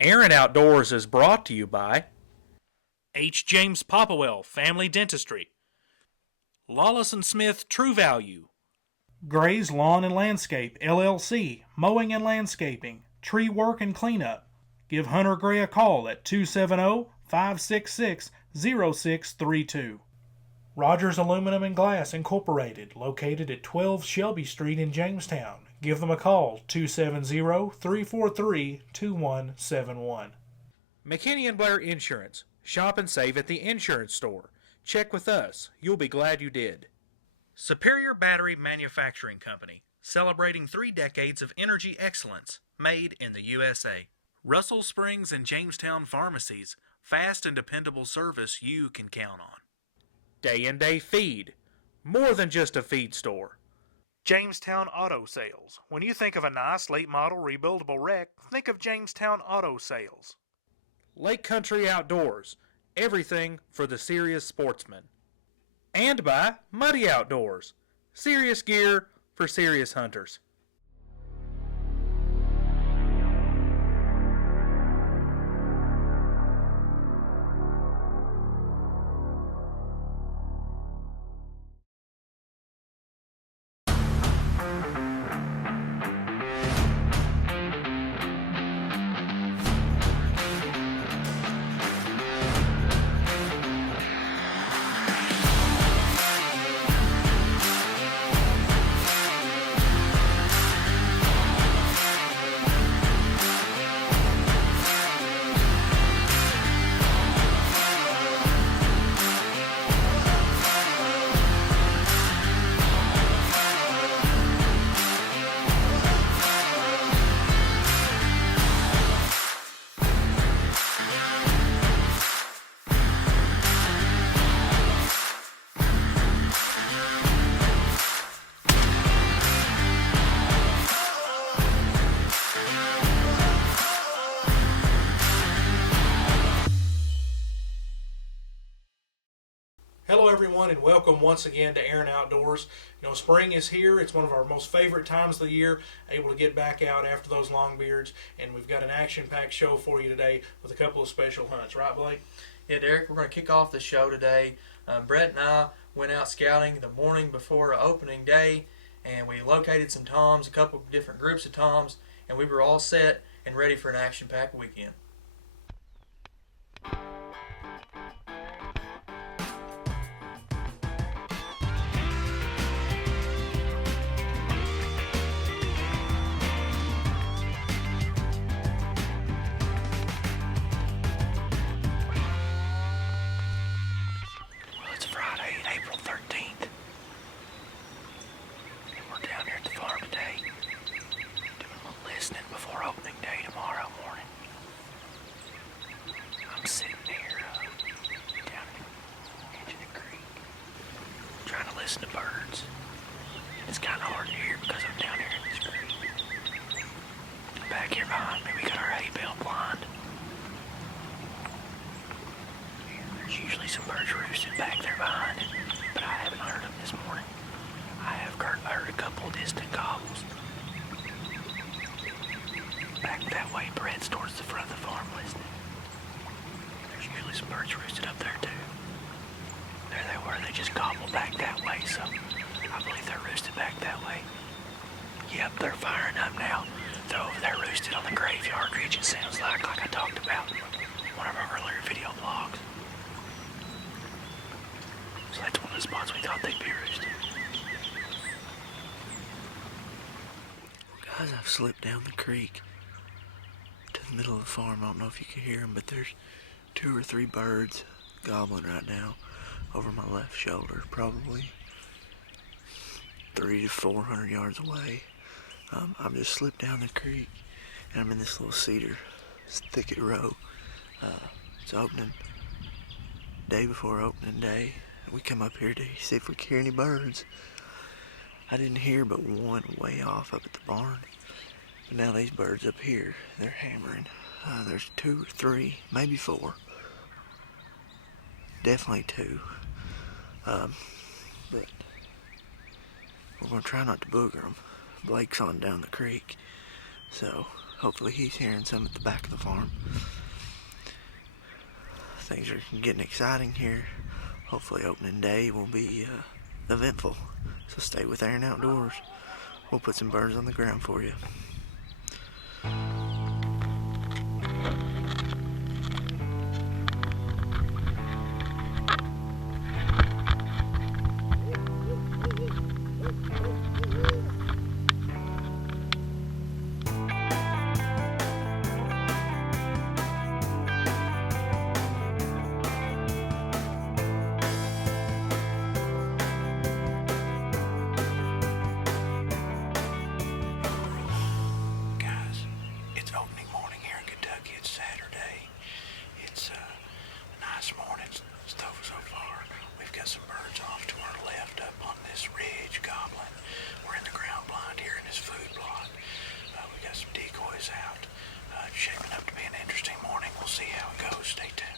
Aaron Outdoors is brought to you by H. James Popwell Family Dentistry, Lawless and Smith True Value, Gray's Lawn and Landscape, LLC, Mowing and Landscaping, Tree Work and Cleanup. Give Hunter Gray a call at 270-566-0632. Rogers Aluminum and Glass Incorporated, located at 12 Shelby Street in Jamestown. Give them a call, 270-343-2171. McKinney and Blair Insurance. Shop and save at the insurance store. Check with us. You'll be glad you did. Superior Battery Manufacturing Company, celebrating 3 decades of energy excellence, made in the USA. Russell Springs and Jamestown Pharmacies, fast and dependable service you can count on. Day and Day Feed, more than just a feed store. Jamestown Auto Sales. When you think of a nice late model rebuildable wreck, think of Jamestown Auto Sales. Lake Country Outdoors, everything for the serious sportsman. And by Muddy Outdoors, serious gear for serious hunters. Hello everyone and welcome once again to Aaron Outdoors. Spring is here. It's one of our most favorite times of the year, able to get back out after those Longbeards, and we've got an action-packed show for you today with a couple of special hunts. Right, Blake? Yeah, Derek, we're going to kick off the show today. Brett and I went out scouting the morning before opening day, and we located some toms, a couple of different groups of toms, and we were all set and ready for an action-packed weekend. Listen to birds. It's kind of hard to hear because I'm down here in this creek. Back here behind me, we got our hay bale blind. There's usually some birds roosting back there behind it, but I haven't heard them this morning. I have heard a couple distant gobbles. Back that way, Brett's towards the front of the farm listening. There's usually some birds roosted up there too. There they were, they just gobbled back that way, so I believe they're roosted back that way. Yep, they're firing up now. They're over there roosted on the graveyard ridge, it sounds like I talked about in one of our earlier video blogs. So that's one of the spots we thought they'd be roosted. Guys, I've slipped down the creek to the middle of the farm. I don't know if you can hear them, but there's 2 or 3 birds gobbling right now over my left shoulder, probably 300 to 400 yards away. I'm just slipped down the creek, and I'm in this little cedar thicket row. It's opening day before opening day. We come up here to see if we can hear any birds. I didn't hear but one way off up at the barn. But now these birds up here, they're hammering. There's 2 or 3, maybe 4. Definitely 2. But we're going to try not to booger them. Blake's on down the creek, so Hopefully he's hearing some at the back of the farm. Things are getting exciting here. Hopefully opening day will be eventful. So stay with Aaron Outdoors. We'll put some birds on the ground for you. Gobbling. We're in the ground blind here in this food plot. We got some decoys out. It's shaping up to be an interesting morning. We'll see how it goes. Stay tuned.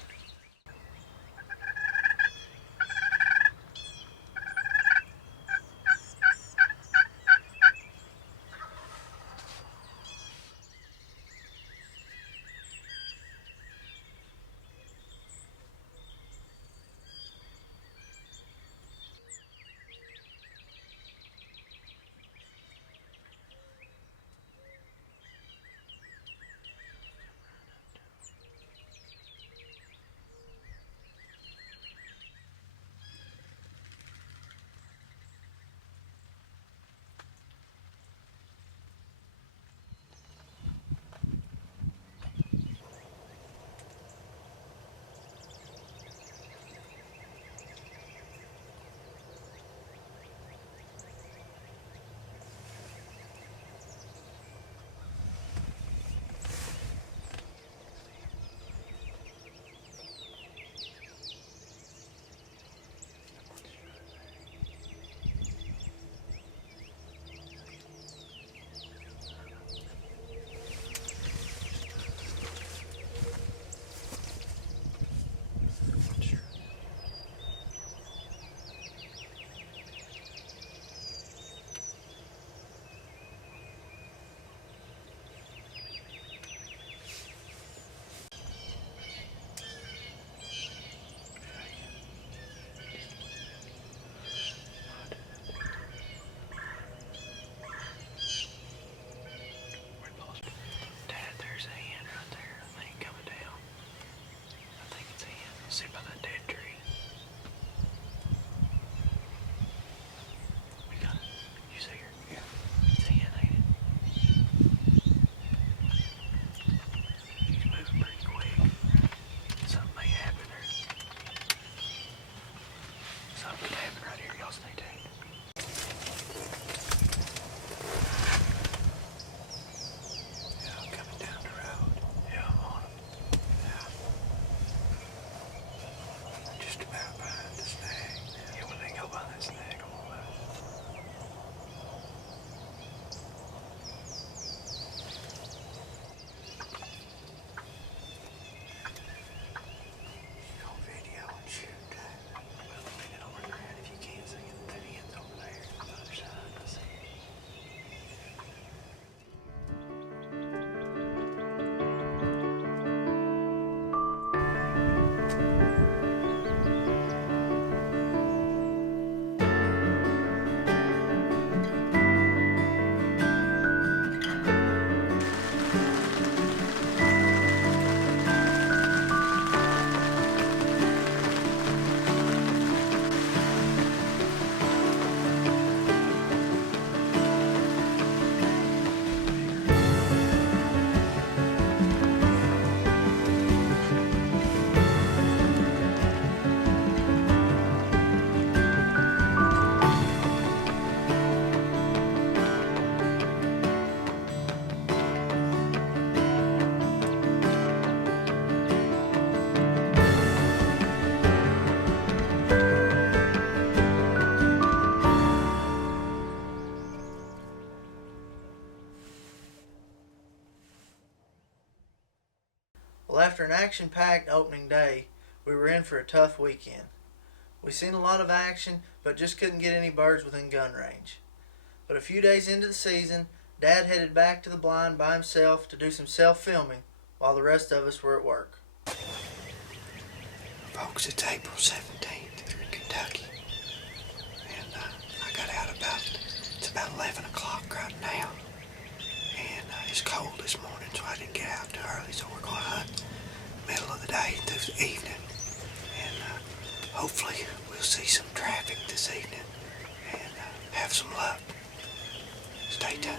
See by that dead tree. We got it. You see her? Yeah. It's a hen, ain't it? She's moving pretty quick. Something may happen or something could happen right here. Y'all stay tuned. Yeah, I'm coming down the road. Yeah, I'm on him. Yeah. Just about behind the snag. Yeah, when they go behind that snag, I'm on that. Go video and shoot that. Well, lean it over there, and if you can't see it, that end's over there on the other side. I see it. Well, after an action-packed opening day, we were in for a tough weekend. We seen a lot of action, but just couldn't get any birds within gun range. But a few days into the season, Dad headed back to the blind by himself to do some self-filming while the rest of us were at work. Folks, it's April 17th here in Kentucky, and I got out it's about 11 o'clock right now, and it's cold this morning, so I didn't get out too early, so we're going to hunt middle of the day through the evening, and hopefully we'll see some traffic this evening and have some luck. Stay tuned.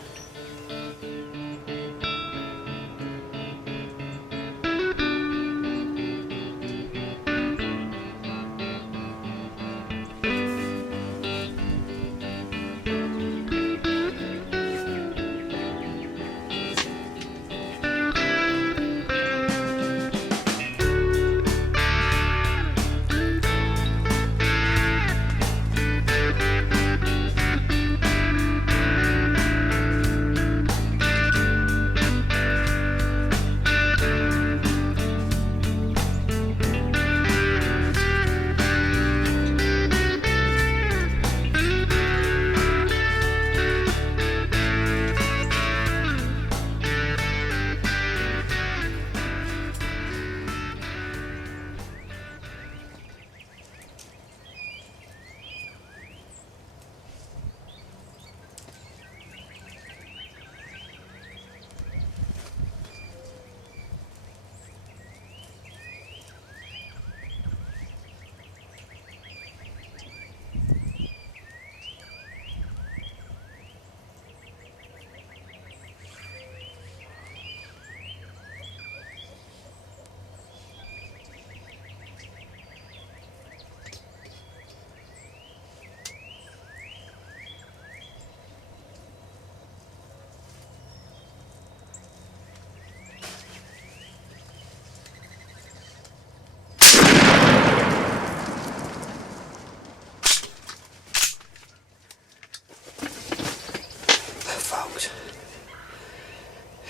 Folks,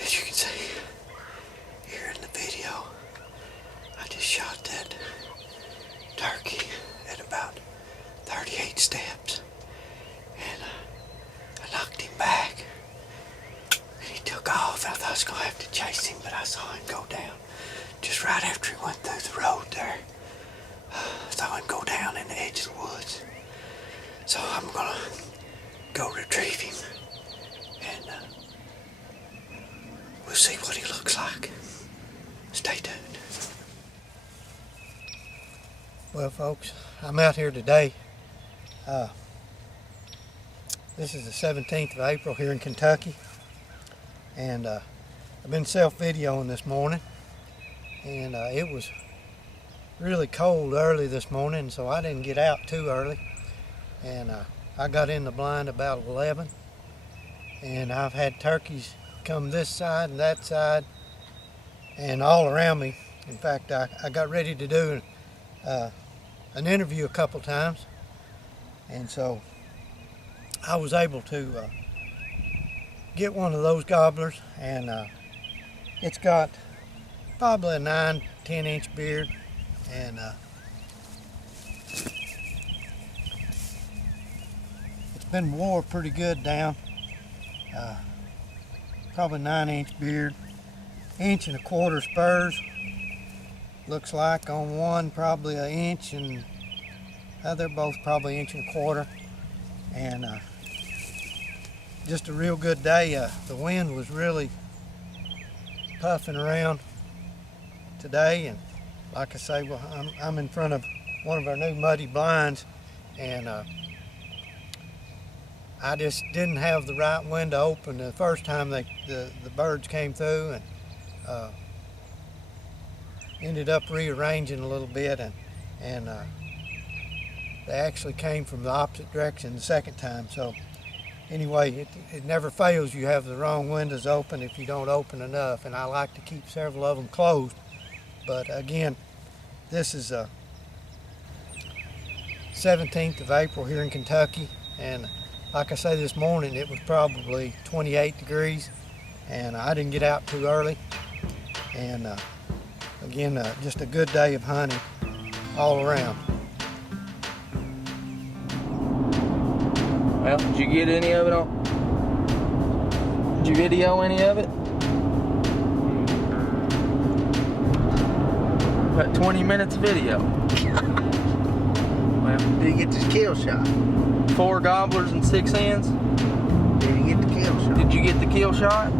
as you can see here in the video, I just shot that turkey at about 38 steps, and I knocked him back, and he took off. I thought I was going to have to chase him, but I saw him go down just right after he went through the road there. I saw him go down in the edge of the woods, so I'm going to go retrieve him. And we'll see what he looks like. Stay tuned. Well, folks, I'm out here today. This is the 17th of April here in Kentucky. And I've been self-videoing this morning. And it was really cold early this morning, so I didn't get out too early. And I got in the blind about 11. And I've had turkeys come this side and that side and all around me. In fact, I got ready to do an interview a couple times, and so I was able to get one of those gobblers, and it's got probably a 9-10 inch beard, and it's been wore pretty good down. Probably 9-inch beard, 1.25 spurs, looks like on one, probably 1 inch, and they're both probably 1.25 inches, and just a real good day. The wind was really puffing around today, and like I say, well, I'm in front of one of our new muddy blinds, and I just didn't have the right window open the first time the birds came through, and ended up rearranging a little bit, and they actually came from the opposite direction the second time. So anyway, it never fails. You have the wrong windows open if you don't open enough, and I like to keep several of them closed. But again, this is 17th of April here in Kentucky, and like I say, this morning it was probably 28 degrees, and I didn't get out too early. And again, just a good day of hunting all around. Well, did you get any of it on? you video any of it? About 20 minutes of video. Well, Did you get this kill shot? 4 gobblers and 6 hens. Did you get the kill shot? Did you get the kill shot?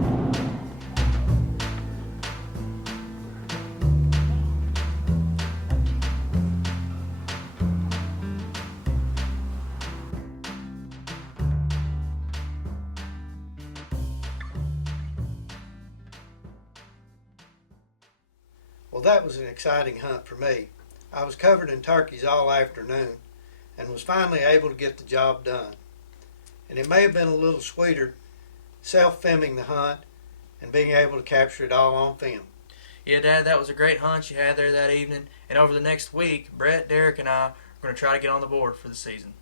Well, that was an exciting hunt for me. I was covered in turkeys all afternoon and was finally able to get the job done. And it may have been a little sweeter self-filming the hunt and being able to capture it all on film. Yeah, Dad, that was a great hunt you had there that evening. And over the next week, Brett, Derek, and I are going to try to get on the board for the season.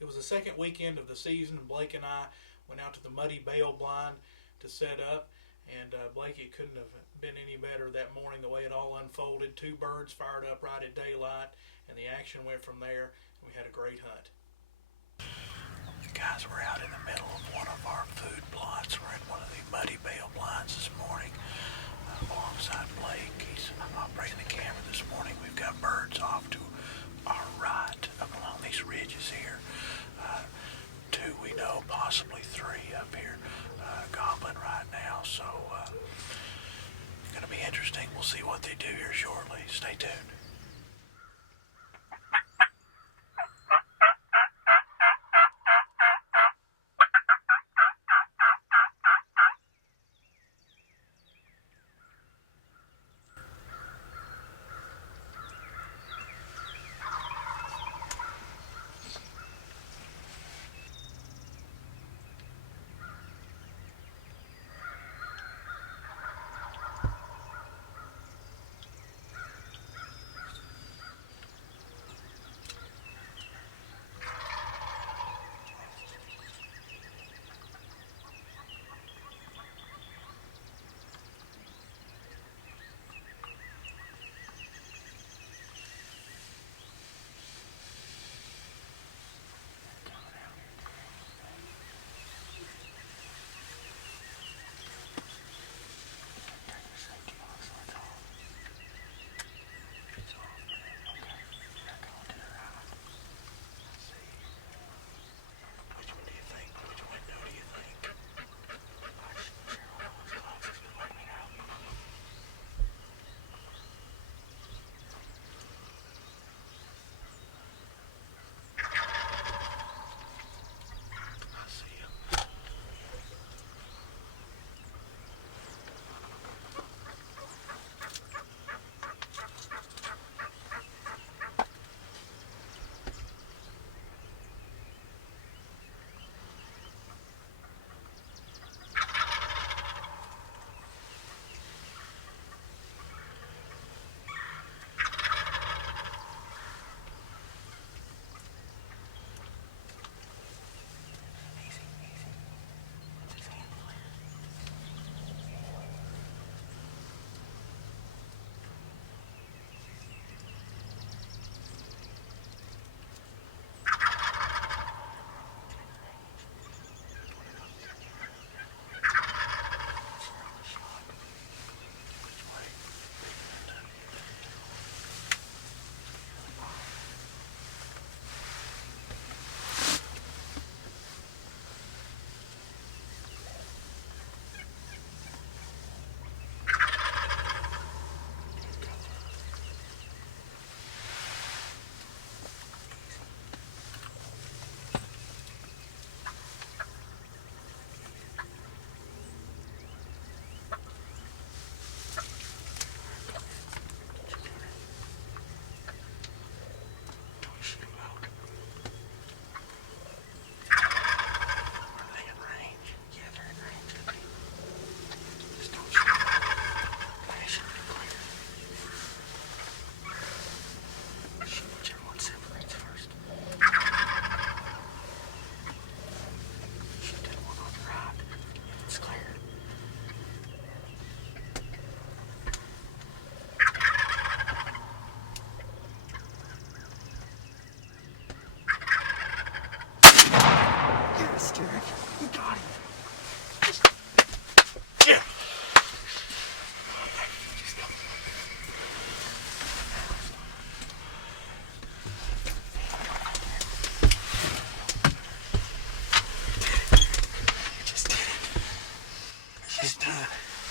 It was the second weekend of the season, and Blake and I went out to the muddy bale blind to set up. And Blake, it couldn't have been any better that morning the way it all unfolded. 2 birds fired up right at daylight, and the action went from there, and we had a great hunt. Guys, we're out in the middle of one of our food plots. We're in one of the muddy bale blinds this morning alongside Blake. He's operating the camera this morning. We've got birds off to our right up along these ridges here. 2 we know, possibly 3 up here gobbling right now. So it's going to be interesting. We'll see what they do here shortly. Stay tuned.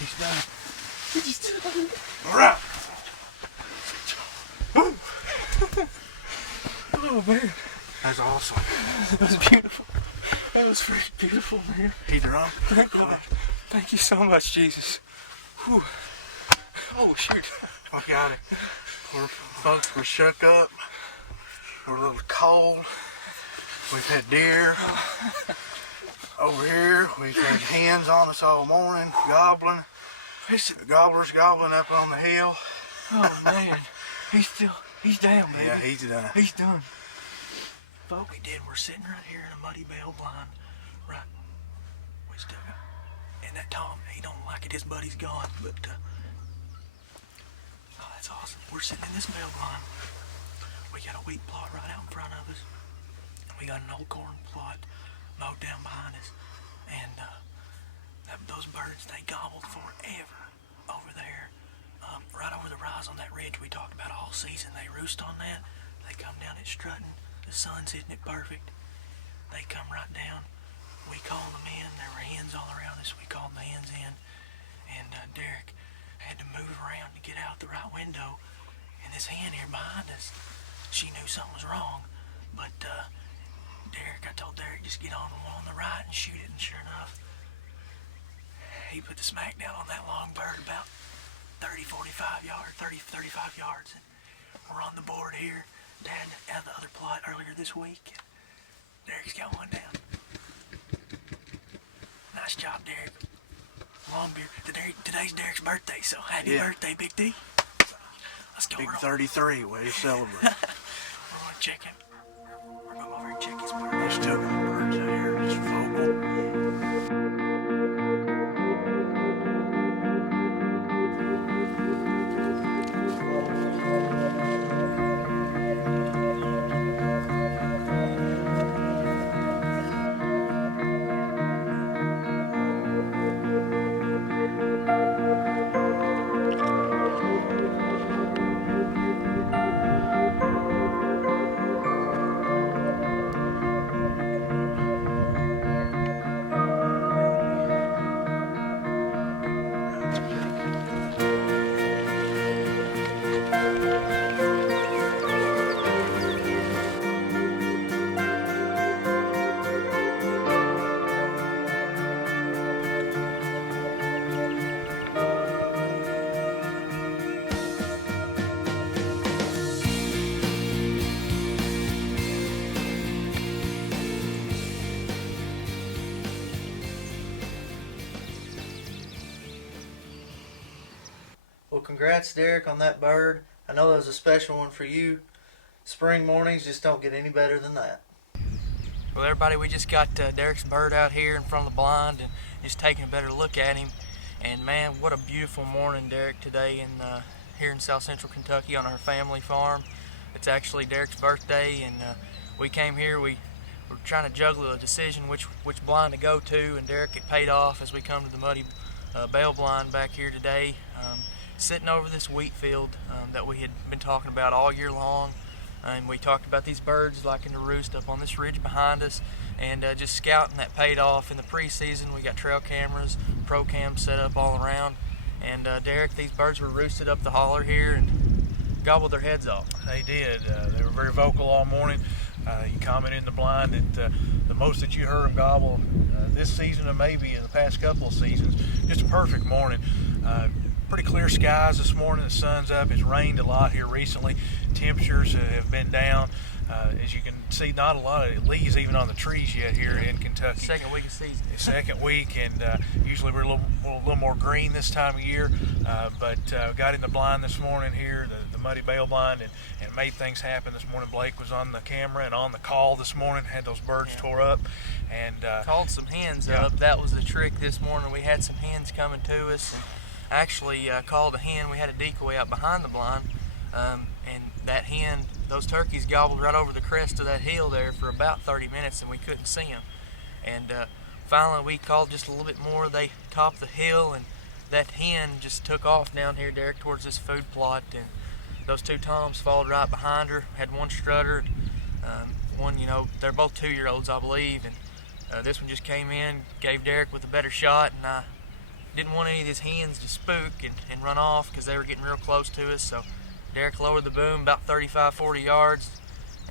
He's done. He's done. All right. Oh man, That's awesome. that was beautiful. That was freaking beautiful, man. He drunk? Thank God. Thank you so much, Jesus. Whew. Oh shoot. I got it. Folks, we're shook up. We're a little cold. We've had deer over here. We've had hens on us all morning, gobbling. The gobblers gobbling up on the hill. Oh man, he's down, baby. Yeah, he's done. He's done. What we did, we're sitting right here in a muddy bale blind, right? We still got, and that Tom, he don't like it. His buddy's gone, but oh, that's awesome. We're sitting in this bale blind. We got a wheat plot right out in front of us. We got an old corn plot mowed down behind us, and those birds, they gobbled forever over there, right over the rise on that ridge we talked about all season. They roost on that. They come down at strutting. The sun's hitting it perfect. They come right down. We call them in. There were hens all around us. We called the hens in, and Derek had to move around to get out the right window. And this hen here behind us, she knew something was wrong, but I told Derek, just get on the one on the right and shoot it, and sure enough, he put the smack down on that long bird about 35 yards, and we're on the board here. Dad had the other plot earlier this week. Derek's got one down. Nice job, Derek. Longbeard. Today's Derek's birthday, so happy birthday, Big D. Let's go. Big 33, way to celebrate. We're gonna check him. We're going over and check his bird. There's still got birds out here, just vocal. Well, congrats, Derek, on that bird. I know that was a special one for you. Spring mornings just don't get any better than that. Well, everybody, we just got Derek's bird out here in front of the blind and just taking a better look at him. And man, what a beautiful morning, Derek, today here in South Central Kentucky on our family farm. It's actually Derek's birthday, and we came here. We were trying to juggle a decision which blind to go to, and Derek, it paid off as we come to the muddy bale blind back here today. Sitting over this wheat field that we had been talking about all year long, and we talked about these birds liking to roost up on this ridge behind us, and just scouting that paid off in the preseason. We got trail cameras, pro cams set up all around, and Derek, these birds were roosted up the holler here and gobbled their heads off. They did. They were very vocal all morning. You commented in the blind that the most that you heard them gobble this season, and maybe in the past couple of seasons. Just a perfect morning. Pretty clear skies this morning. The sun's up. It's rained a lot here recently. Temperatures have been down. As you can see, not a lot of leaves even on the trees yet here in Kentucky. Second week of season. Second week, and usually we're a little more green this time of year. But got in the blind this morning here, the muddy bale blind, and made things happen this morning. Blake was on the camera and on the call this morning. Had those birds tore up, and Called some hens up. That was the trick this morning. We had some hens coming to us, and actually called a hen. We had a decoy out behind the blind, and that hen, those turkeys gobbled right over the crest of that hill there for about 30 minutes, and we couldn't see them. And finally we called just a little bit more. They topped the hill, and that hen just took off down here, Derek, towards this food plot, and those two toms followed right behind her. Had one strutter, one, they're both 2-year-olds, I believe, and this one just came in, gave Derek with a better shot, and I didn't want any of his hens to spook and run off because they were getting real close to us. So Derek lowered the boom about 35-40 yards,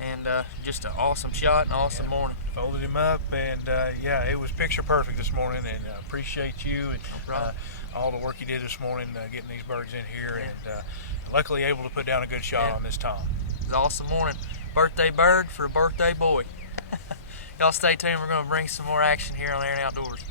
and just an awesome shot and awesome morning. Folded him up, and yeah, it was picture perfect this morning, and appreciate you and all the work you did this morning getting these birds in here, and luckily able to put down a good shot on this tom. It was an awesome morning. Birthday bird for a birthday boy. Y'all stay tuned. We're going to bring some more action here on Air and Outdoors.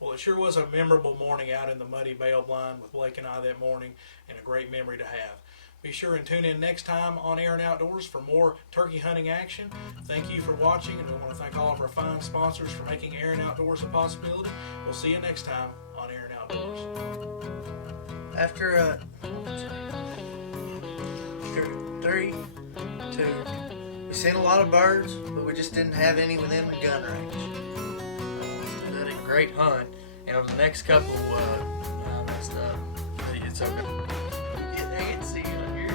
Well, it sure was a memorable morning out in the muddy bale blind with Blake and I that morning, and a great memory to have. Be sure and tune in next time on Air and Outdoors for more turkey hunting action. Thank you for watching, and we want to thank all of our fine sponsors for making Air and Outdoors a possibility. We'll see you next time on Air and Outdoors. After 3, 2, we seen a lot of birds, but we just didn't have any within the gun range. We had a great hunt, and over the next couple, I messed up. But it's okay. They can see you here.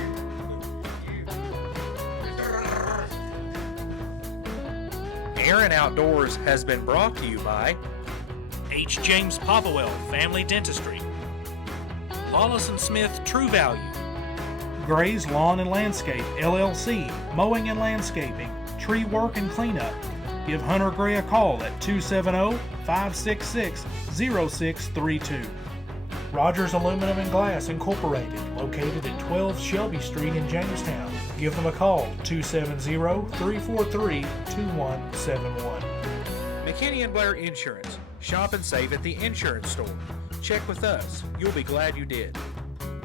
Air and Outdoors has been brought to you by H. James Popplewell Family Dentistry, Wallace & Smith True Value, Gray's Lawn and Landscape LLC, Mowing and Landscaping, Tree Work and Cleanup. Give Hunter Gray a call at 270-566-0632. Rogers Aluminum and Glass Incorporated, located at 12 Shelby Street in Jamestown. Give them a call, 270-343-2171. McKinney & Blair Insurance. Shop and save at the insurance store. Check with us. You'll be glad you did.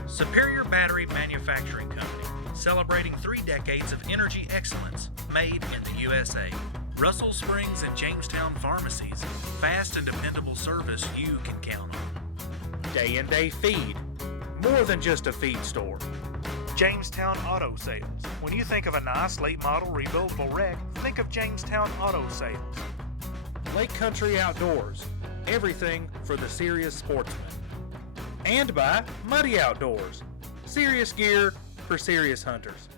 Superior Battery Manufacturing Company, celebrating 3 decades of energy excellence, made in the USA. Russell Springs and Jamestown Pharmacies, fast and dependable service you can count on. Day and Day Feed, more than just a feed store. Jamestown Auto Sales. When you think of a nice late model rebuildable wreck, think of Jamestown Auto Sales. Lake Country Outdoors, everything for the serious sportsman. And by Muddy Outdoors, serious gear for serious hunters.